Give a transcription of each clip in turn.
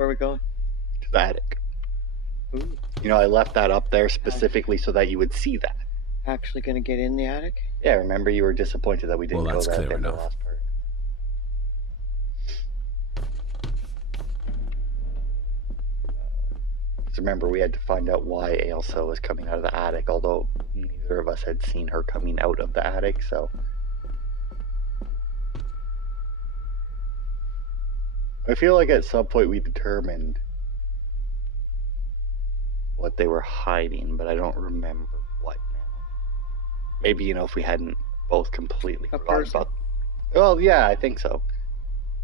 Where are we going? To the attic. Ooh. You know, I left that up there specifically so that you would see that. Actually gonna get in the attic? Yeah, remember you were disappointed that we didn't Well, go that's there at the clear end of enough. the last part. Remember, we had to find out why Ailsa was coming out of the attic, although neither of us had seen her coming out of the attic, so... I feel like at some point we determined what they were hiding, but I don't remember what now. Maybe, you know, if we hadn't both completely forgotten about... Well, yeah, I think so.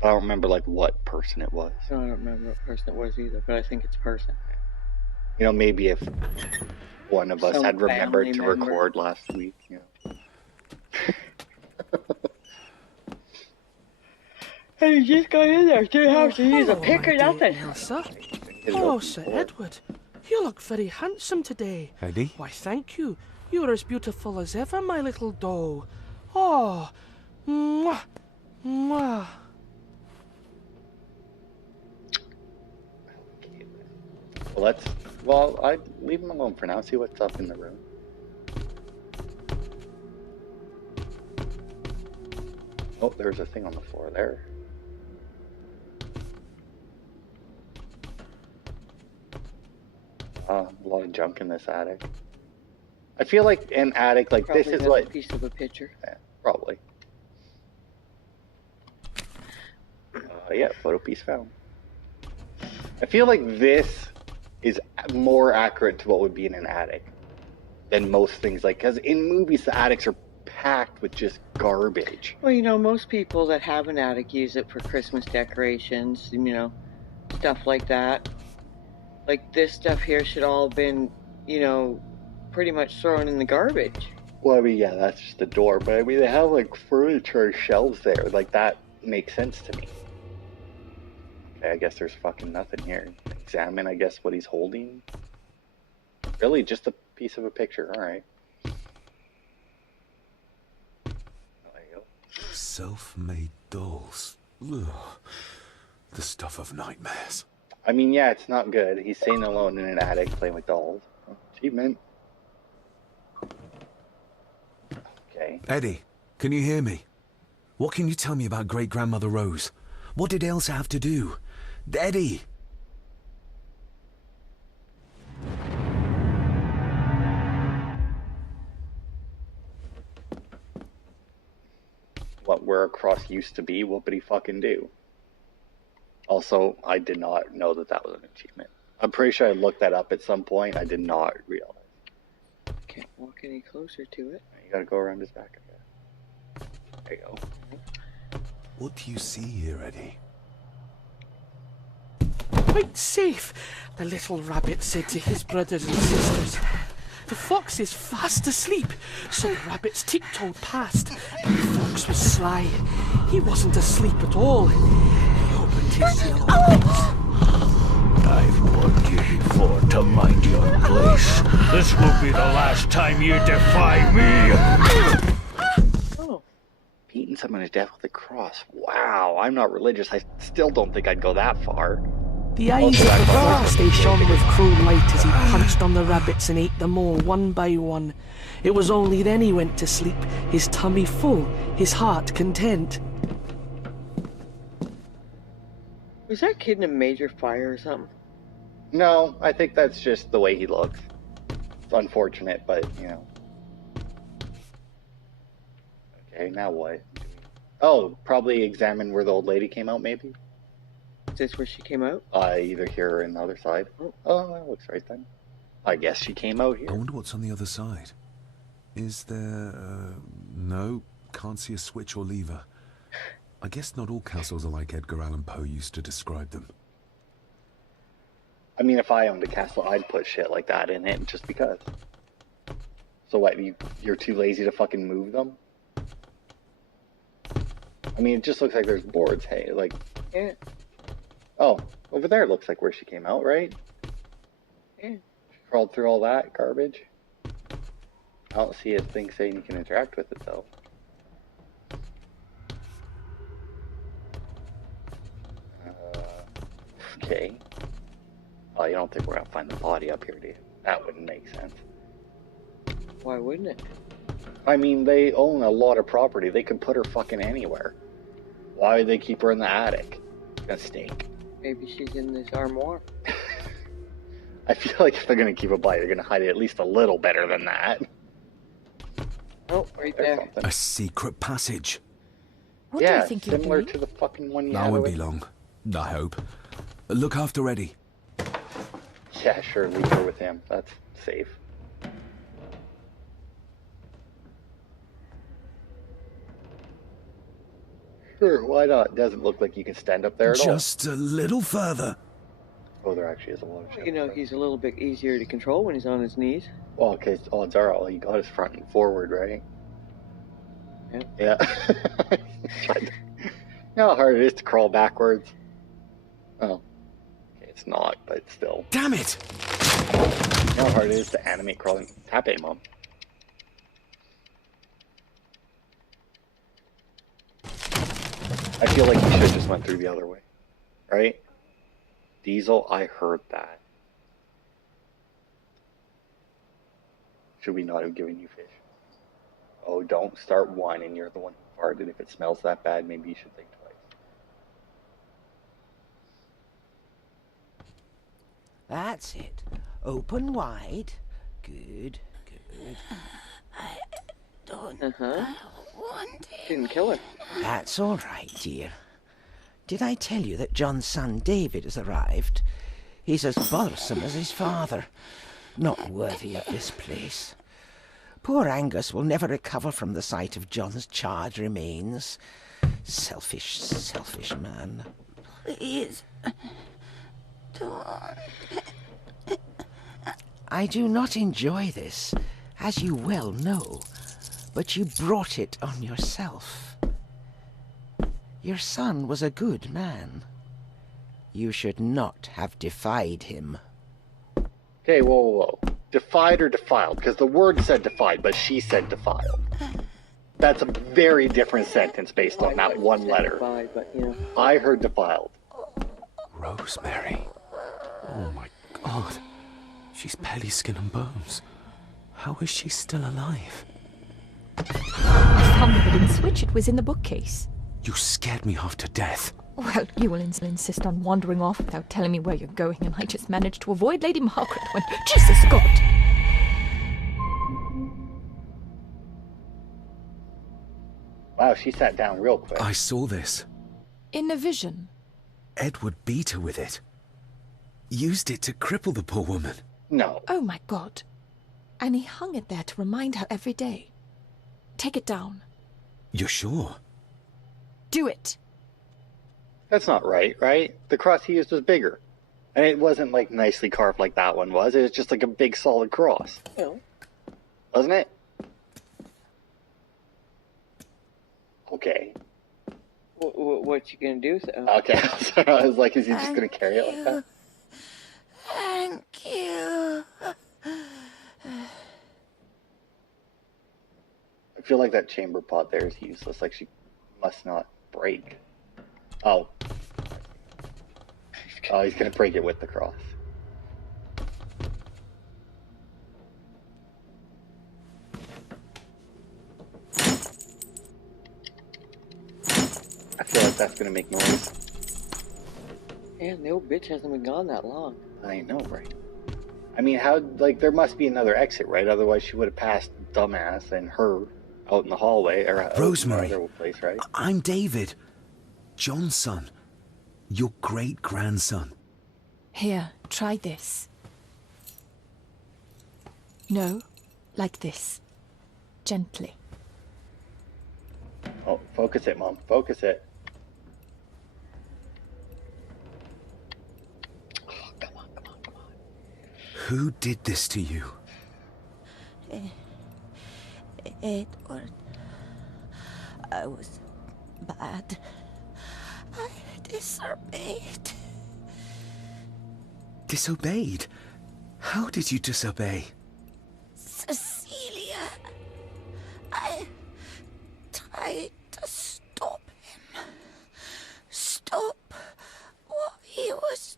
But I don't remember, like, what person it was. No, I don't remember what person it was either, but I think it's person. You know, maybe if one of us Some had remembered to family member. record last week, you know. Hey, you just got in there. Didn't have to use a hello, pick my or dear nothing. Ailsa. It'll Oh, open Sir the door. Edward, you look very handsome today. Eddie? Why, thank you. You are as beautiful as ever, my little doe. Oh, mwah, mwah. Well, I'd leave him alone for now, see what's up in the room. Oh, there's a thing on the floor there. A lot of junk in this attic. I feel like an attic like Probably this is has what... a piece of a picture. Yeah, probably. Yeah, photo piece found. I feel like this is more accurate to what would be in an attic than most things, like, because in movies the attics are packed with just garbage. Well, you know, most people that have an attic use it for Christmas decorations, you know, stuff like that. Like, this stuff here should all been, you know, pretty much thrown in the garbage. Well, I mean, yeah, that's just the door, but I mean, they have, like, furniture shelves there. Like, that makes sense to me. Okay, I guess there's fucking nothing here. Examine, I guess, what he's holding. Really, just a piece of a picture. Alright. There you go. Self-made dolls. Ugh. The stuff of nightmares. I mean, yeah, it's not good. He's sitting alone in an attic playing with dolls. Achievement. Okay. Eddie, can you hear me? What can you tell me about great-grandmother Rose? What did Ailsa have to do? Eddie! What, where a cross used to be, what would he fucking do? Also, I did not know that that was an achievement. I'm pretty sure I looked that up at some point. I did not realize. Can't walk any closer to it. You gotta go around his back, I guess. There you go. What do you see here, Eddie? Quite safe, the little rabbit said to his brothers and sisters. The fox is fast asleep, so the rabbits tiptoed past, and the fox was sly. He wasn't asleep at all. He opened his yellow eyes. I've warned you before to mind your place. This will be the last time you defy me. Oh. Beating someone to death with a cross. Wow, I'm not religious. I still don't think I'd go that far. The eyes of the fox, they shone with cruel light as he punched on the rabbits and ate them all one by one. It was only then he went to sleep, his tummy full, his heart content. Was that kid in a major fire or something? No, I think that's just the way he looks. It's unfortunate, but, you know. Okay, now what? Oh, probably examine where the old lady came out, maybe? Is this where she came out? Either here or on the other side. Oh, that looks right then. I guess she came out I here. wonder what's on the other side. Is there... no, can't see a switch or lever. I guess not all castles are like Edgar Allan Poe used to describe them. I mean, if I owned a castle, I'd put shit like that in it, just because. So what, you're too lazy to fucking move them? I mean, it just looks like there's boards, hey, like... Yeah. Oh, over there it looks like where she came out, right? Yeah. She crawled through all that garbage. I don't see a thing saying you can interact with it, though. Okay. Well, you don't think we're gonna find the body up here, do you? That wouldn't make sense. Why wouldn't it? I mean, they own a lot of property. They could put her fucking anywhere. Why would they keep her in the attic? It's gonna stink. Maybe she's in this armoire. I feel like if they're gonna keep a body, they're gonna hide it at least a little better than that. Oh, right There's there. something. A secret passage. What do Yeah, you think you're similar doing? to the fucking one you That had won't away- be long. I hope. Look after Eddie. Yeah, sure, leave her with him. That's safe. Sure, why not? Doesn't look like you can stand up there at Just a little further. all. Oh, there actually is a lot of shit. You know, he's a little bit easier to control when he's on his knees. Well, okay, odds are all he got is front and forward, right? Yeah. Yeah. You know how hard it is to crawl backwards? Oh. Okay, it's not, but still. Damn it! You know how hard it is to animate crawling? Tap A, Mom. I feel like you should have just went through the other way. Right? Diesel, I heard that. Should we not have given you fish? Oh, don't start whining. You're the one who farted. If it smells that bad, maybe you should think twice. That's it. Open wide. Good, good. Uh-huh. Didn't kill her. That's all right, dear. Did I tell you that John's son David has arrived? He's as bothersome as his father. Not worthy of this place. Poor Angus will never recover from the sight of John's charred remains. Selfish, selfish man. Please. Don't. I do not enjoy this, as you well know, but you brought it on yourself. Your son was a good man. You should not have defied him. Okay, whoa, whoa, whoa. Defied or defiled? Because the word said defied, but she said defiled. That's a very different sentence based on that one letter. Bye, but, you know. I heard defiled. Rosemary. Oh my god. She's barely skin and bones. How is she still alive? I found the hidden switch. It was in the bookcase. You scared me half to death. Well, you will insist on wandering off without telling me where you're going, and I just managed to avoid Lady Margaret when... Jesus God! Wow, she sat down real quick. I saw this. In a vision. Edward beat her with it. Used it to cripple the poor woman. No. Oh my God. And he hung it there to remind her every day. Take it down. You're sure? Do it. That's not right, right? The cross he used was bigger. And it wasn't like nicely carved like that one was. It was just like a big solid cross. No. Wasn't it? Okay. What you gonna do, though? Okay. I was like, is he just gonna carry it like that? Thank you. I feel like that chamber pot there is useless. Like she must not break. Oh. Oh, he's gonna break it with the cross. I feel like that's gonna make noise. Man, the old bitch hasn't been gone that long. I know, right? I mean, how, like, there must be another exit, right? Otherwise she would have passed dumbass and her out in the hallway, or out in the Rosemary. other place, right? I'm David. John's son. Your great-grandson. Here, try this. No, like this. Gently. Oh, focus it, Mom. Focus it. Oh, come on, come on, come on. Who did this to you? Edward. I was bad. I disobeyed. Disobeyed? How did you disobey? Cecilia. I tried to stop him. Stop what he was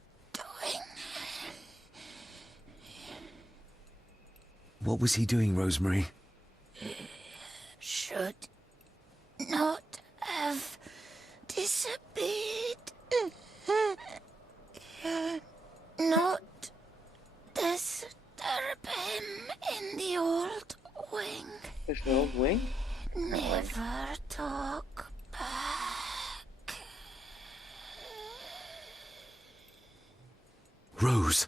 What was he doing, Rosemary? Should not have disappeared. Not disturb him in the old wing. There's no wing? Never talk back. Rose!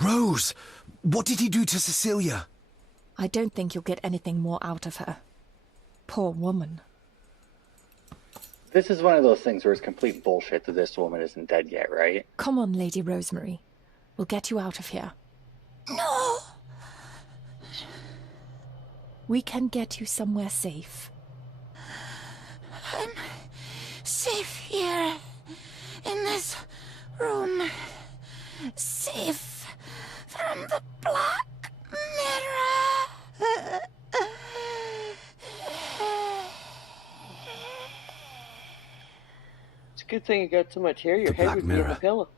Rose! What did he do to Cecilia? I don't think you'll get anything more out of her. Poor woman. This is one of those things where it's complete bullshit that this woman isn't dead yet, right? Come on, Lady Rosemary. We'll get you out of here. No! We can get you somewhere safe. I'm safe here, in this room. Safe from the Black Mirror. It's a good thing you got so much hair. Your The head Black would be in the Mirror. pillow.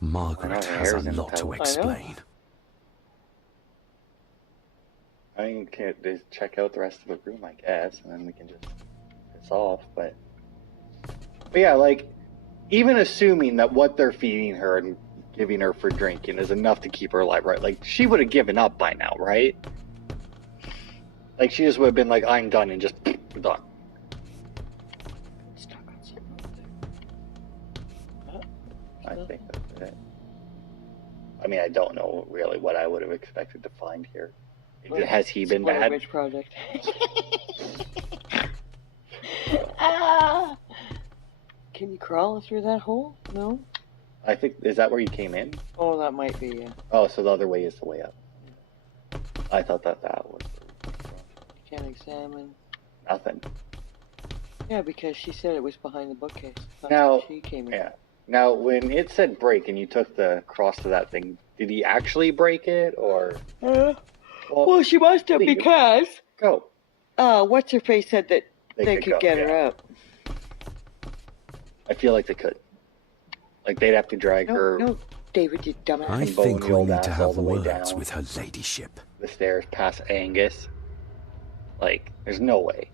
Margaret I know, has hair's a in the lot to pillow. I know. explain. I mean, can't just check out the rest of the room, I guess, and then we can just piss off, but yeah, like, even assuming that what they're feeding her and giving her for drinking is enough to keep her alive, right? Like, she would have given up by now, right? Like, she just would have been like, I'm done, and just, done. Stuck on something. I think that's it. I mean, I don't know really what I would have expected to find here. Has he been Blair bad? Witch Project. Ah! Can you crawl through that hole? No? I think, is that where you came in? Oh, that might be, yeah. Oh, so the other way is the way up. I thought that was Can't examine. nothing. Yeah, because she said it was behind the bookcase. That's Now, where she came in. yeah. Now, when it said break and you took the cross to that thing, did he actually break it, or? Well, she must have, leave. because Go. what's her face said that they could go, get yeah. her up. I feel like they could. Like, they'd have to drag her No, David, you dumbass. I and bone think the we old need to ass all have the way words down. with her ladyship. the stairs past Angus. Like, there's no way.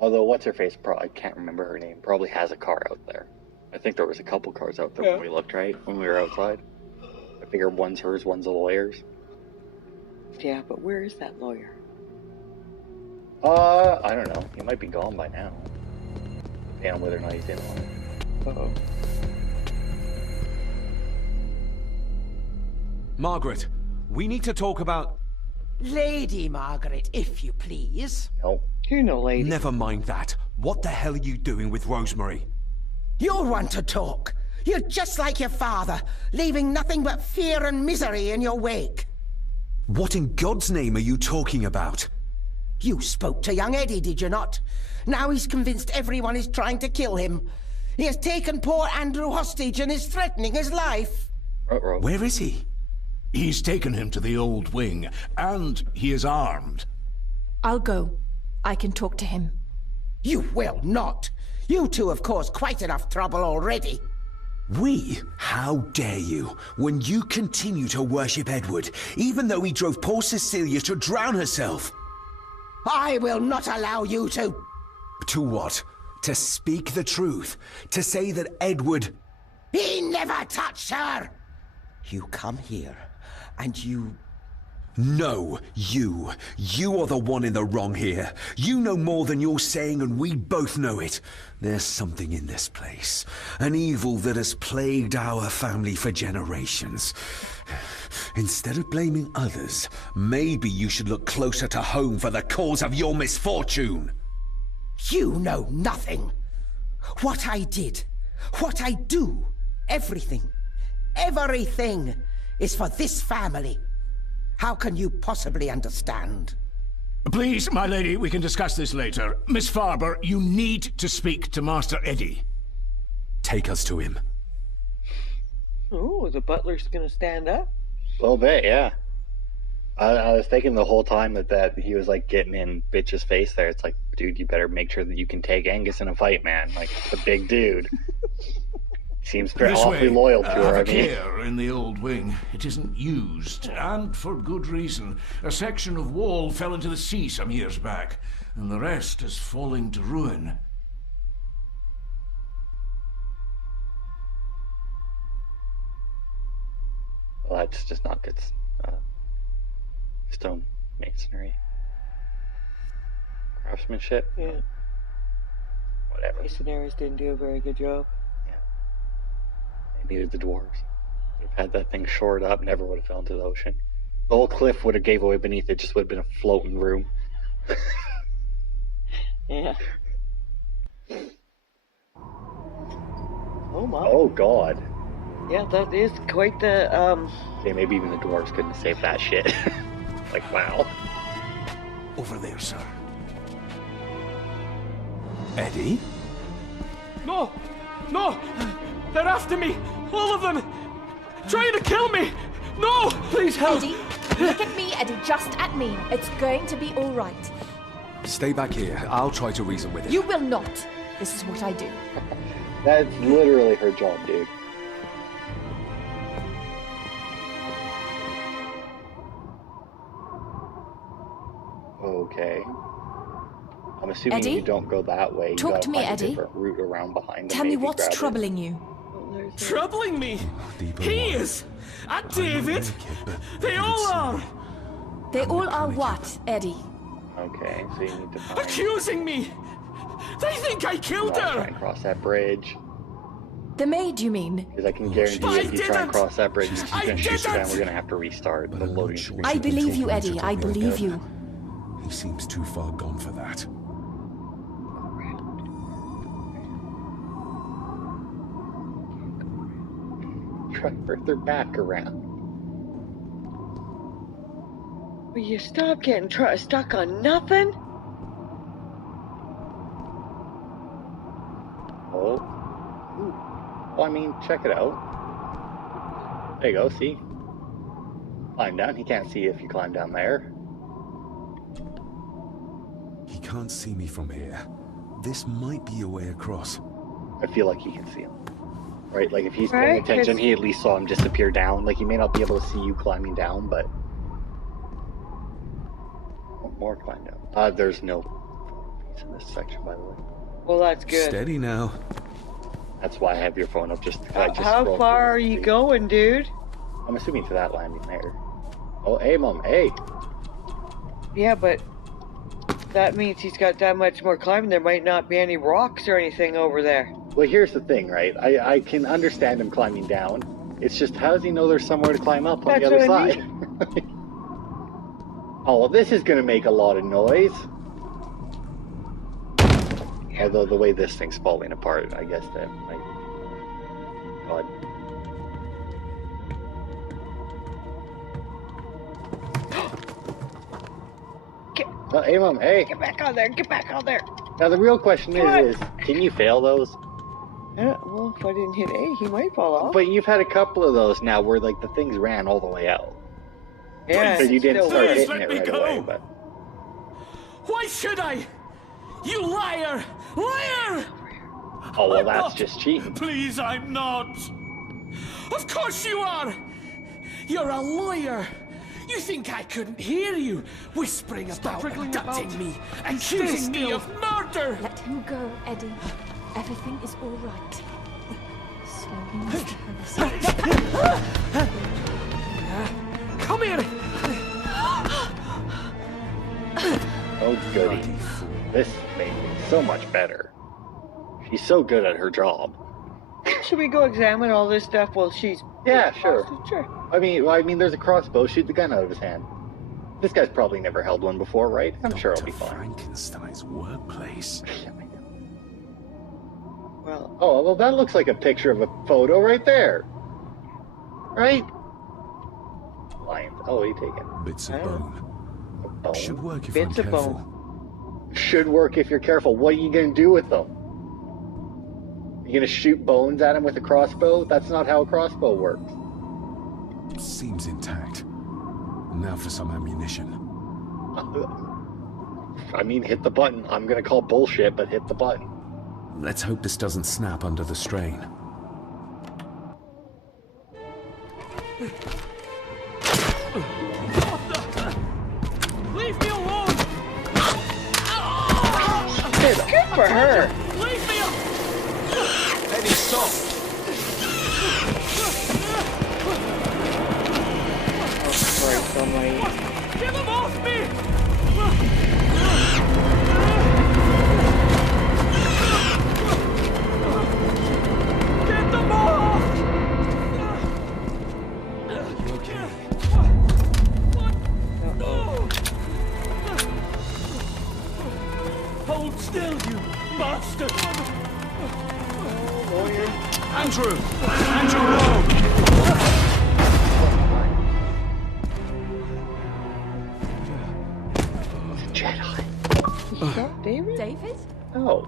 Although, what's her face? I can't remember her name. Probably has a car out there. I think there was a couple cars out there when we looked, right? When we were outside. I figure one's hers, one's the lawyer's. Yeah, but where is that lawyer? I don't know. He might be gone by now. Depending on whether or not he's in on it. Uh-oh. Margaret, we need to talk about... Lady Margaret, if you please. Nope. You're no lady. Never mind that. What the hell are you doing with Rosemary? You're one to talk. You're just like your father, leaving nothing but fear and misery in your wake. What in God's name are you talking about? You spoke to young Eddie, did you not? Now he's convinced everyone is trying to kill him. He has taken poor Andrew hostage and is threatening his life. Ruh-roh. Where is he? He's taken him to the old wing, and he is armed. I'll go. I can talk to him. You will not. You two have caused quite enough trouble already. We? How dare you, when you continue to worship Edward, even though he drove poor Cecilia to drown herself? I will not allow you to... To what? To speak the truth? To say that Edward... He never touched her! You come here, and you... No, you. You are the one in the wrong here. You know more than you're saying, and we both know it. There's something in this place. An evil that has plagued our family for generations. Instead of blaming others, maybe you should look closer to home for the cause of your misfortune. You know nothing. What I did, what I do, everything is for this family. How can you possibly understand? Please, my lady, we can discuss this later. Miss Farber, you need to speak to Master Eddie. Take us to him. Oh, the butler's gonna stand up? A little bit, yeah. I was thinking the whole time that he was like getting in bitch's face there. It's like, dude, you better make sure that you can take Angus in a fight, man. Like, the big dude. Seems This awfully way. loyal to Have her. a I mean, care in the old wing. It isn't used, and for good reason. A section of wall fell into the sea some years back, and the rest is falling to ruin. well, that's just not good stone masonry. Craftsmanship? Yeah. Whatever. Missionaries didn't do a very good job. Neither the dwarves. They've had that thing shored up, never would have fell into the ocean. The whole cliff would have gave away beneath it, just would have been a floating room. Yeah. Oh my. Oh god. Yeah, that is quite the Okay, maybe even the dwarves couldn't have saved that shit. Like, wow. Over there, sir. Eddie? No! No! They're after me! All of them! Trying to kill me! No! Please help! Eddie, look at me, Eddie, just at me. It's going to be all right. Stay back here. I'll try to reason with it. You will not. This is what I do. That's literally her job, dude. Okay. I'm assuming Eddie? you don't go that way. You Talk gotta to me, find Eddie. a different route around behind. Tell me what's troubling you. Troubling me! Deeper He one. is! And David! They all are! They all are what, Eddie? Okay, so you need to find. Accusing me! They think I killed Try her! and cross that bridge. The maid, you mean? Because I can guarantee I if you try and didn't! cross that bridge, she's I gonna shoot you, and didn't! we're gonna have to restart But the I'm not loading sure screen. I she can believe you, talk Eddie. into I the believe gun. you. He seems too far gone for that. Try further back around. Will you stop getting stuck on nothing? Oh. Ooh. Well, I mean, check it out. There you go, see? Climb down. He can't see if you climb down there. He can't see me from here. This might be a way across. I feel like he can see him. Right? Like, if he's paying Right, attention, 'cause- he at least saw him disappear down. Like, he may not be able to see you climbing down, but... Oh, more climb down. There's no piece in this section, by the way. Well, that's good. Steady now. That's why I have your phone up, just... I just How scrolled far through are to you see. going, dude? I'm assuming to that landing there. Oh, hey, Mom, hey! Yeah, but that means he's got that much more climbing. There might not be any rocks or anything over there. Well, here's the thing, right? I can understand him climbing down. It's just, how does he know there's somewhere to climb up on That's the other what I side? Oh, well, this is gonna make a lot of noise. Although the way this thing's falling apart, I guess that might... God. Oh, hey, Mom, hey! Get back on there! Get back on there! Now the real question is, can you fail those? Yeah, well, if I didn't hit A, he might fall off. But you've had a couple of those now where, like, the things ran all the way out. yeah, So you it's didn't still start works. Please hitting let it me right go. away, but... Why should I? You liar! Liar! Oh, well, I'm that's not. just cheating. Please, I'm not. Of course you are. You're a lawyer. You think I couldn't hear you whispering about abducting me, accusing me of murder? Let him go, Eddie. Everything is all right. Slowly, Mr. Harrison. Come here. Oh, goody. This made me so much better. She's so good at her job. Should we go examine all this stuff while she's... Yeah, sure. Sure. I mean, there's a crossbow. Shoot the gun out of his hand. This guy's probably never held one before, right? I'm sure he'll be Dr. fine. Frankenstein's workplace. Well, Oh, well, that looks like a picture of a photo right there. Right? Lions. Oh, what are you taking? Bits of I don't bone. A bone? Should work if Bits I'm of careful. bone. Should work if you're careful. What are you gonna do with them? You gonna shoot bones at him with a crossbow? That's not how a crossbow works. Seems intact. Now for some ammunition. I mean, hit the button. I'm gonna call bullshit, but hit the button. Let's hope this doesn't snap under the strain. Leave me alone! Good for her. Leave me alone! Eddie, stop! Oh, Christ almighty. Get them off me! Get them off! You okay? No! Hold still, you bastard! Andrew! Andrew, no! Jedi. You shot David? David? Oh.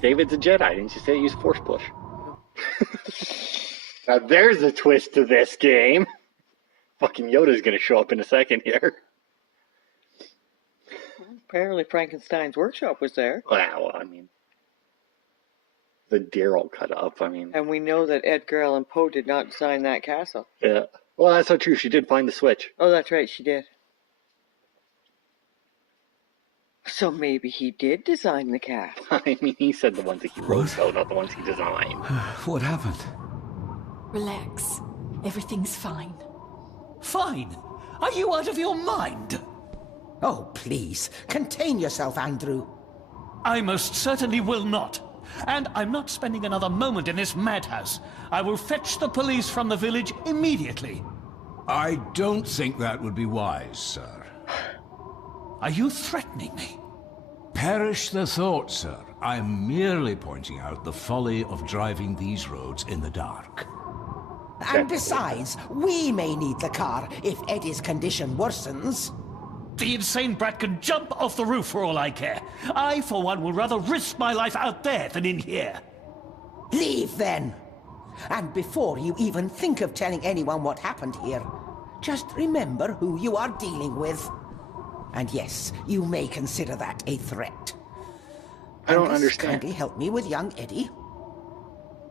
David's a Jedi. Didn't you say he used Force Push? Now there's a twist to this game. Fucking Yoda's gonna show up in a second here. Apparently Frankenstein's workshop was there. Well, I mean, the deer all cut up. I mean, And we know that Edgar Allan Poe did not design that castle. yeah. Well, that's not true. She did find the switch. Oh, that's right, she did. So maybe he did design the castle. I mean, he said the ones that he wrote, though, not the ones he designed. What happened? Relax. Everything's fine. Fine. Are you out of your mind? Oh, please, contain yourself, Andrew. I most certainly will not. And I'm not spending another moment in this madhouse. I will fetch the police from the village immediately. I don't think that would be wise, sir. Are you threatening me? Perish the thought, sir. I'm merely pointing out the folly of driving these roads in the dark. And besides, we may need the car if Eddie's condition worsens. The insane brat can jump off the roof for all I care. I, for one, will rather risk my life out there than in here. Leave then. And before you even think of telling anyone what happened here, just remember who you are dealing with. And yes, you may consider that a threat. I don't Angus, understand. Kindly help me with young Eddie.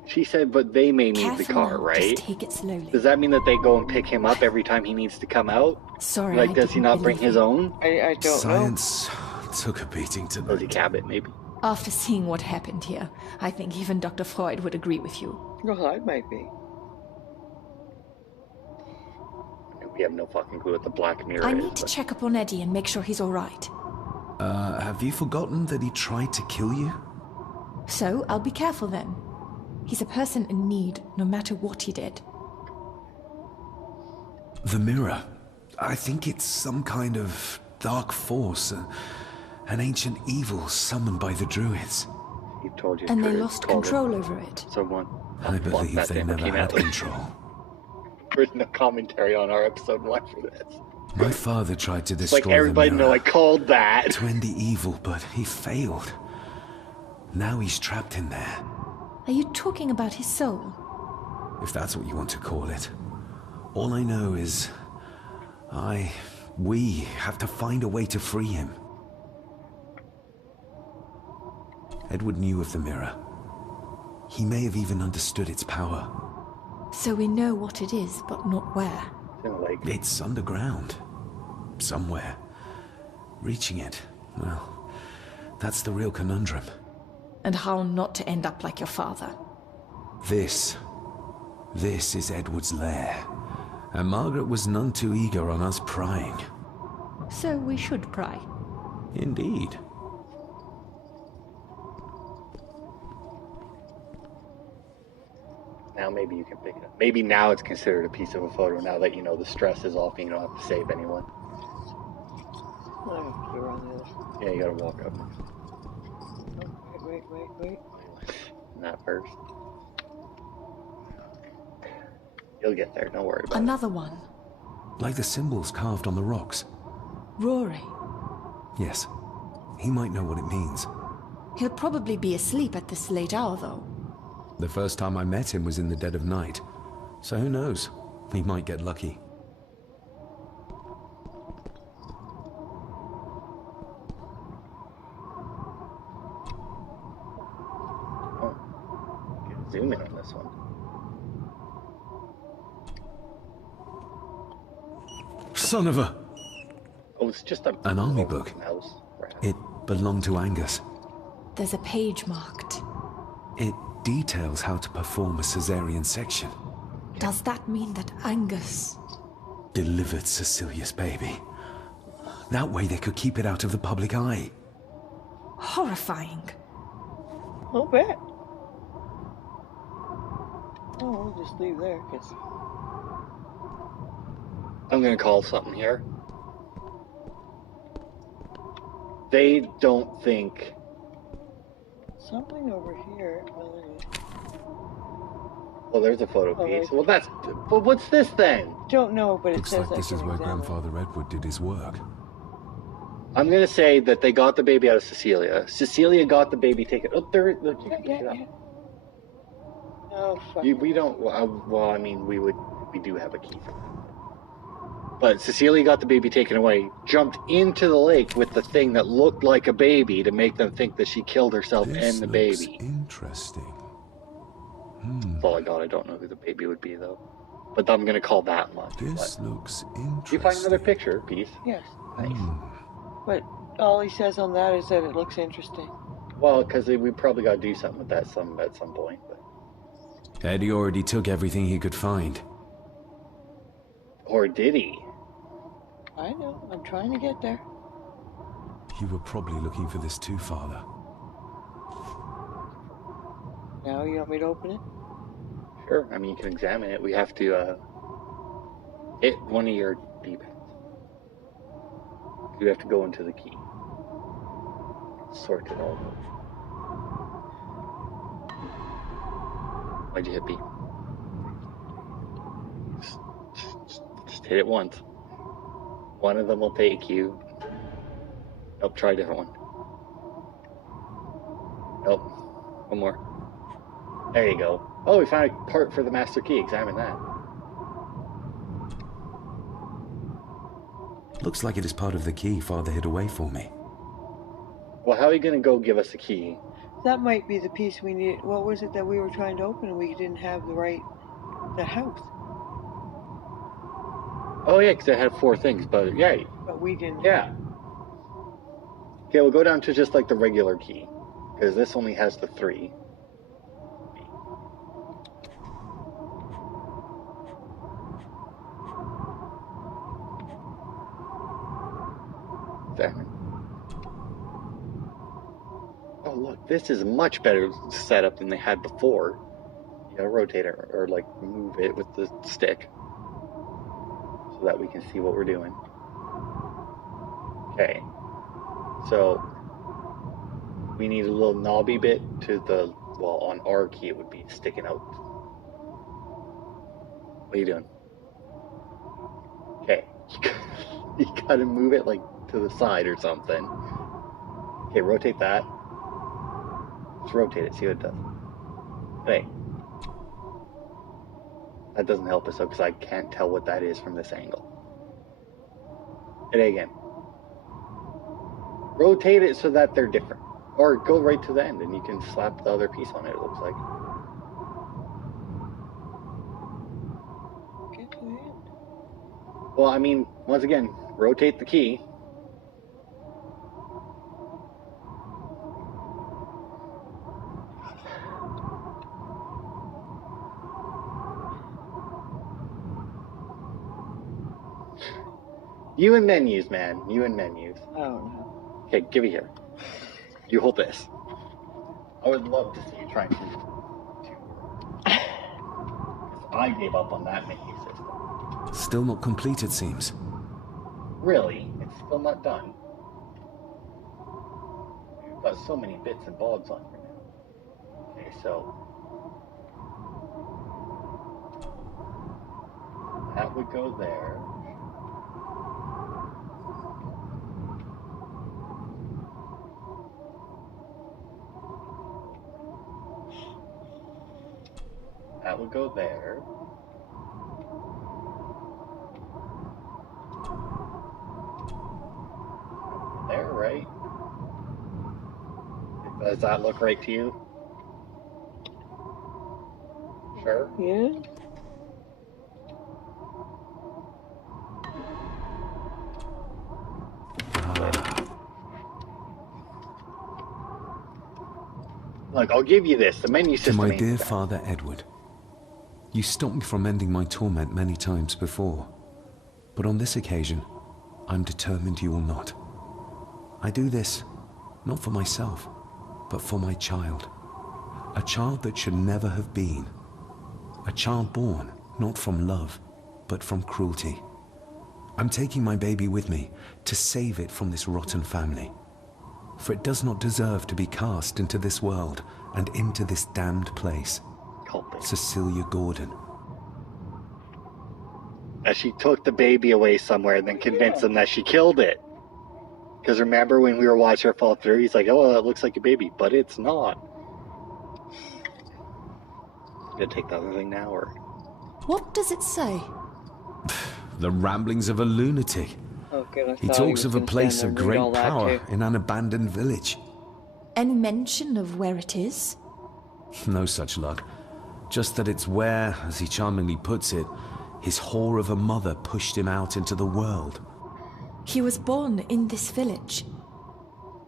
She said, but they may need the Careful car, now. right? Just take it slowly. Does that mean that they go and pick him up every time he needs to come out? Sorry, Like, I does he didn't not bring believe his you. own? I don't Science took a beating Does he tonight. cab it, maybe? After seeing what happened here, I think even Dr. Freud would agree with you. know. Well, I might be. We have no fucking clue what the Black Mirror I is. need to but- check up on Eddie and make sure he's all right. Have you forgotten that he tried to kill you? So, I'll be careful then. He's a person in need, no matter what he did. The mirror. I think it's some kind of dark force, an ancient evil summoned by the druids. He told you. And they Kurt lost called it control over it. Someone. I Fuck, believe that they never never came had out. control. There's no commentary on our episode 1 for this. My father tried to It's destroy like everybody the know mirror I called that. to end the evil, but he failed. Now he's trapped in there, Are you talking about his soul? if that's what you want to call it. All I know is we have to find a way to free him. Edward knew of the mirror. He may have even understood its power. So we know what it is, but not where. Like, It's underground. Somewhere. Reaching it, well, that's the real conundrum. And how not to end up like your father. This is Edward's lair. And Margaret was none too eager on us prying. So we should pry. Indeed. now maybe you can pick it up. Maybe now it's considered a piece of a photo now that you know the stress is off and you don't have to save anyone. I have to go around the other side. Yeah, you gotta walk up. Oh, wait. Not first. You'll get there, don't worry about Another one. Like the symbols carved on the rocks. Rory. Yes. He might know what it means. He'll probably be asleep at this late hour, though. The first time I met him was in the dead of night. So who knows? He might get lucky. it. Zoom in on this one. Son of a... Oh, it's just a... An army book. Mouse. Right. It belonged to Angus. There's a page marked. It details how to perform a cesarean section. Does that mean that Angus... Delivered Cecilia's baby. That way they could keep it out of the public eye. Horrifying. I'll bet. Oh, we'll just leave there, because... I'm gonna call something here. They don't think... Something over here. Well, there's a photo Oh, piece. right. Well, that's... Well, what's this then? Don't know, but it Looks says like I this can is where examine. Grandfather Edward did his work. I'm gonna say that they got the baby out of Cecilia. Cecilia got the baby taken... Oh, there... Look, you can pick it up. Yeah. Oh, fuck. We don't... Well, I mean, we do have a key for that. But Cecilia got the baby taken away, jumped into the lake with the thing that looked like a baby to make them think that she killed herself This and the looks baby. interesting. That's all I got. I don't know who the baby would be, though. But I'm gonna call that much. This But looks interesting. you find another picture piece. Yes. Nice. But all he says on that is that it looks interesting. Well, because we probably got to do something with that at some point. But... Eddie already took everything he could find. Or did he? I know. I'm trying to get there. You were probably looking for this too, Father. Now you want me to open it? Sure. I mean, you can examine it. We have to hit one of your D-pads. You have to go into the key. Sort it all out. Why'd you hit B? Just hit it once. One of them will take you. Nope, try a different one. Nope. One more. There you go. Oh, we found a part for the master key. Examine that. Looks like it is part of the key Father hid away for me. Well, how are you going to go give us a key? That might be the piece we needed. What was it that we were trying to open and we didn't have the house? Oh, yeah, because it had 4 things, but yeah. But we didn't. Yeah. Okay, we'll go down to just like the regular key, because this only has the 3. Examine. Oh, look, this is much better setup than they had before. Yeah, rotate it or like move it with the stick so that we can see what we're doing. Okay, so we need a little knobby bit to the, well, on our key it would be sticking out. What are you doing? Okay, you gotta move it like to the side or something. Okay, rotate that. Just rotate it, see what it does. Hey. That doesn't help us though, because I can't tell what that is from this angle. Hit it again. Rotate it so that they're different. Or go right to the end and you can slap the other piece on it, it looks like. Get to the end. Well, I mean, once again, rotate the key. You and menus, man. You and menus. I don't know. Okay, give it here. You hold this. I would love to see you try to I gave up on that menu system. Still not complete, it seems. Really? It's still not done. You've got so many bits and bobs on here now. Okay, so that would go there. That would go there. There, right? Does that look right to you? Sure. Yeah? Like, I'll give you this. The menu To system my ain't dear that. Father Edward, you stopped me from ending my torment many times before, but on this occasion, I'm determined you will not. I do this, not for myself, but for my child. A child that should never have been. A child born, not from love, but from cruelty. I'm taking my baby with me to save it from this rotten family. For it does not deserve to be cast into this world and into this damned place. Cecilia Gordon. That she took the baby away somewhere and then convinced them that she killed it. Because remember when we were watching her fall through, he's like, oh, that looks like a baby, but it's not. Gonna take the other thing now, or? What does it say? The ramblings of a lunatic. Oh, good. I He thought talks was of a gonna place stand of there and read all great that power too. in an abandoned village. Any mention of where it is? No such luck. Just that it's where, as he charmingly puts it, his whore of a mother pushed him out into the world. He was born in this village.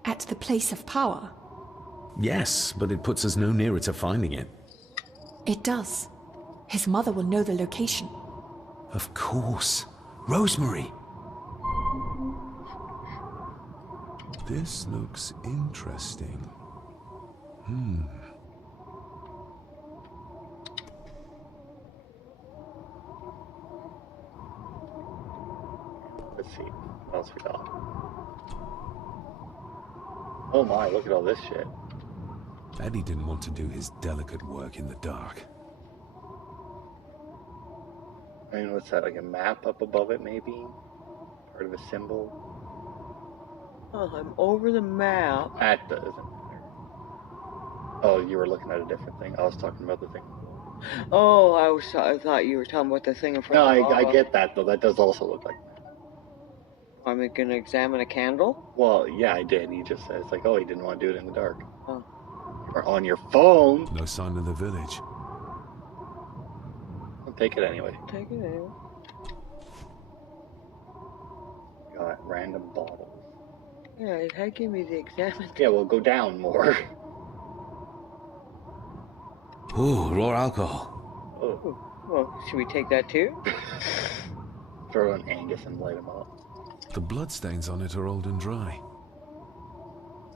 At the place of power. Yes, but it puts us no nearer to finding it. It does. His mother will know the location. Of course. Rosemary. This looks interesting. Let's see. What else we got? Oh my, look at all this shit. Eddie didn't want to do his delicate work in the dark. I mean, what's that, like a map up above it, maybe? Part of a symbol? Oh, I'm over the map. That doesn't matter. Oh, you were looking at a different thing. I was talking about the thing. Oh, I thought you were talking about the thing in front No, of the I lava. get that, though. That does also look like that. I'm going to examine a candle? Well, yeah, I did. He just said, it's like, oh, he didn't want to do it in the dark. Oh. Or on your phone. No sign of the village. I'll take it anyway. Take it anyway. Got random bottles. Yeah, it had given me the examine. Yeah, well, go down more. Ooh, raw alcohol. Oh. Well, should we take that too? Throw in Angus and light him up. The bloodstains on it are old and dry.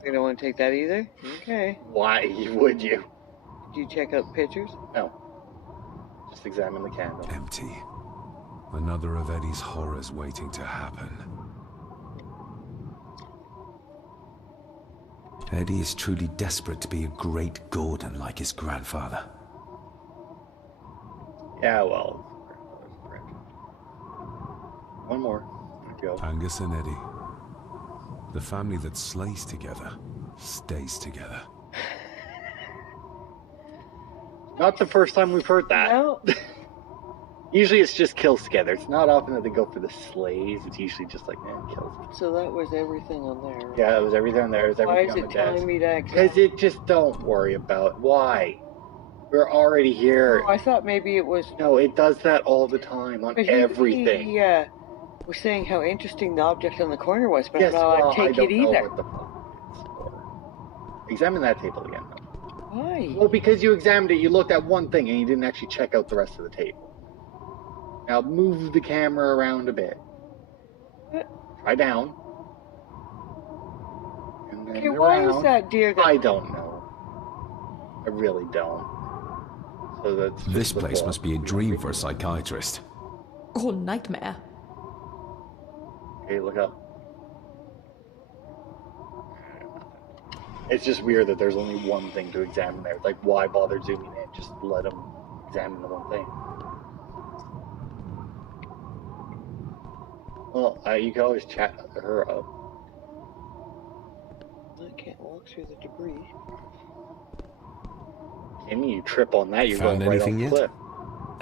You don't want to take that either? Okay. Why would you? Did you check out the pictures? No. Just examine the candle. Empty. Another of Eddie's horrors waiting to happen. Eddie is truly desperate to be a great Gordon like his grandfather. Yeah, well. One more. Go. Angus and Eddie. The family that slays together, stays together. Not the first time we've heard that. No. Usually it's just kills together. It's not often that they go for the slays. It's usually just like, man, kills. So that was everything on there. Right? Yeah, it was everything on there. It was Why everything is on it the desk. telling me that? Because it just don't worry about why. We're already here. Oh, I thought maybe it was. No, it does that all the time on everything. Yeah. Was saying how interesting the object on the corner was, but Yes, I well, don't take I don't it know either. what the fuck it's for. Examine that table again. Why? Well, because you examined it, you looked at one thing and you didn't actually check out the rest of the table. Now move the camera around a bit. What? Try down. And then Okay, why around. is that deer? I don't know. I really don't. So that's just This the place book. must be a dream for a psychiatrist. Or nightmare. Okay, look up. It's just weird that there's only one thing to examine there. Like, why bother zooming in? Just let them examine the one thing. Well, you can always chat her up. I can't walk through the debris. I mean, you trip on that, you're Found going right off anything the yet? cliff.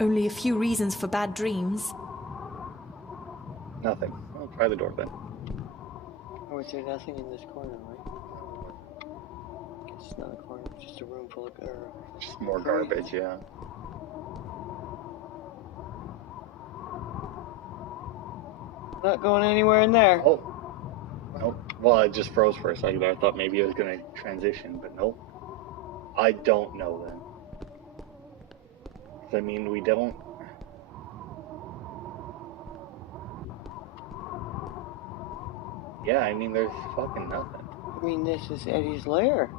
Only a few reasons for bad dreams. Nothing. Well, try the door then. Oh, is there nothing in this corner, right? It's not a corner, it's just a room full of Just more garbage, yeah. Not going anywhere in there. Oh. Nope. Well, it just froze for a second. I thought maybe it was going to transition, but nope. I don't know then. 'Cause, I mean, we don't... Yeah, I mean, there's fucking nothing. I mean, this is Eddie's lair.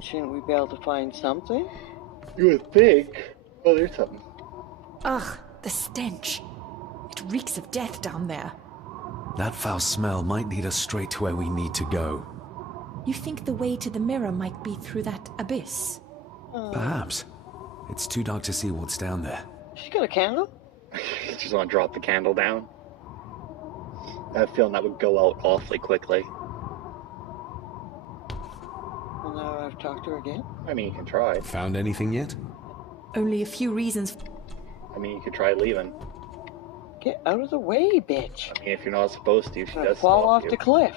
Shouldn't we be able to find something? You would think. Oh, there's something. Ugh, the stench. It reeks of death down there. That foul smell might lead us straight to where we need to go. You think the way to the mirror might be through that abyss? Perhaps. It's too dark to see what's down there. She's got a candle? Just want to drop the candle down. I have a feeling that would go out awfully quickly. Well, now I've talked to her again. I mean, you can try. Found anything yet? Only a few reasons. I mean, you could try leaving. Get out of the way, bitch. I mean, if you're not supposed to, she I'm gonna does fall stop off you. the cliff.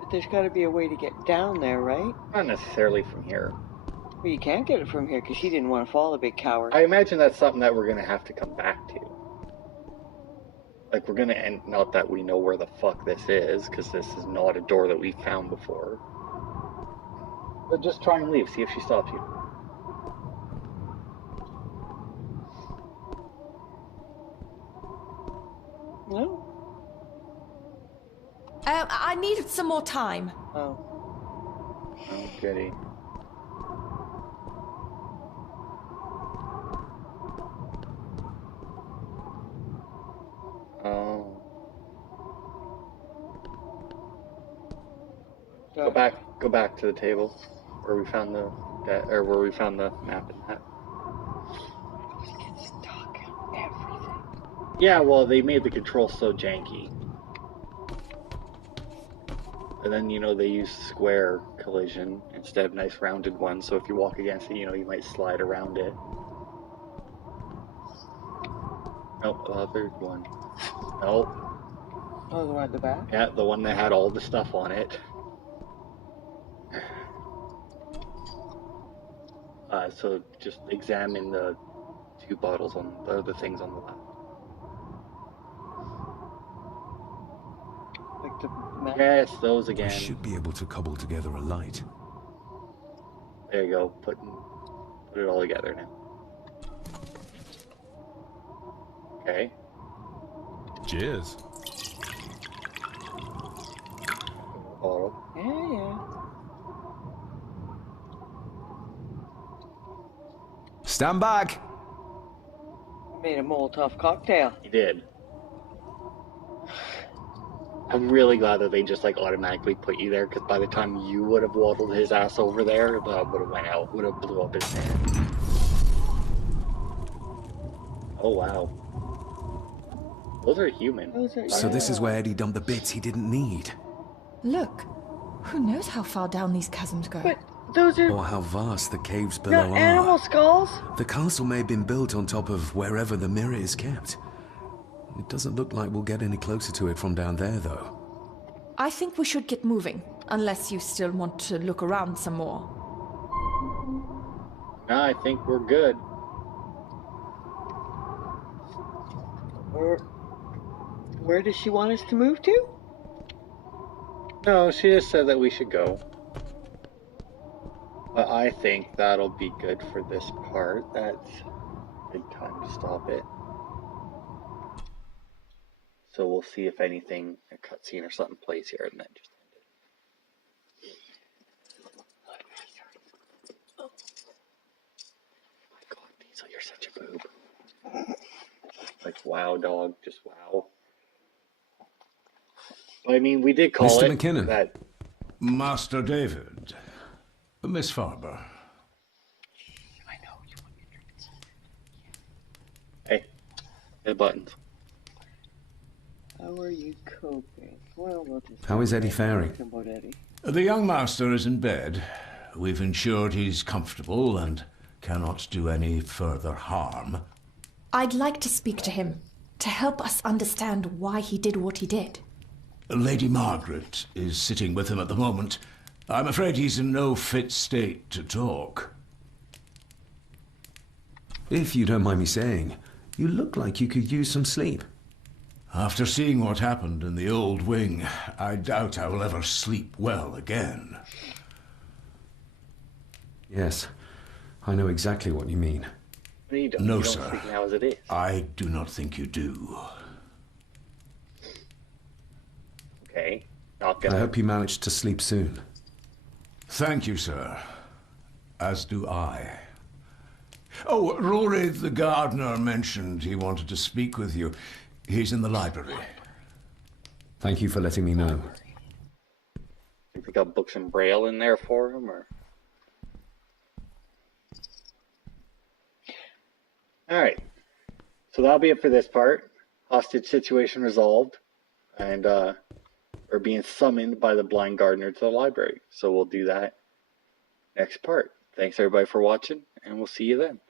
But there's got to be a way to get down there, right? Not necessarily from here. Well, you can't get it from here because she didn't want to fall, the big coward. I imagine that's something that we're gonna have to come back to. Like, we're gonna end, not that we know where the fuck this is, because this is not a door that we've found before. But just try and leave, see if she stops you. No? I needed some more time. Oh. Oh, goody. Oh. Go back to the table where we found the map and that. Get stuck. Everything. Yeah, well, they made the controls so janky. And then, you know, they use square collision instead of nice rounded ones, so if you walk against it, you know, you might slide around it. Nope, the other one. Nope. Oh, the one at the back? Yeah, the one that had all the stuff on it. So just examine the two bottles on the things on the left. Like the map? Yes, those I again. should be able to cobble together a light. There you go. Put it all together now. Okay. Cheers. Bottle. Yeah. Stand back! Made a Molotov cocktail. He did. I'm really glad that they just like automatically put you there, because by the time you would have waddled his ass over there, that would have went out, would have blew up his hand. Oh wow. Those are human. So this is where Eddie dumped the bits he didn't need. Look, who knows how far down these chasms go? But those are Or how vast the caves below not animal are. skulls. The castle may have been built on top of wherever the mirror is kept. It doesn't look like we'll get any closer to it from down there, though. I think we should get moving, unless you still want to look around some more. No, I think we're good. Where does she want us to move to? No, she just said that we should go. But I think that'll be good for this part. That's a good time to stop it. So we'll see if anything, a cutscene or something plays here, and then just end it. Oh my god, Diesel, you're such a boob. Like, wow, dog, just wow. I mean, we did call Mr. it McKinnon. that. Master David. Miss Farber. I know, you want me to drink this. Hey, the buttons. How are you coping? Well, we'll just How is Eddie faring? talk about Eddie. The young master is in bed. We've ensured he's comfortable and cannot do any further harm. I'd like to speak to him, to help us understand why he did what he did. Lady Margaret is sitting with him at the moment. I'm afraid he's in no fit state to talk. If you don't mind me saying, you look like you could use some sleep. After seeing what happened in the old wing, I doubt I will ever sleep well again. Yes, I know exactly what you mean. You don't, No, you don't sir. sleep now as it is. I do not think you do. Okay. Not I gonna. hope you manage to sleep soon. Thank you, sir. As do I. Oh, Rory the gardener mentioned he wanted to speak with you. He's in the library. Thank you for letting me know. Think they got books in Braille in there for him, or? Alright. So that'll be it for this part. Hostage situation resolved. And, we're being summoned by the blind gardener to the library. So we'll do that next part. Thanks everybody for watching, and we'll see you then.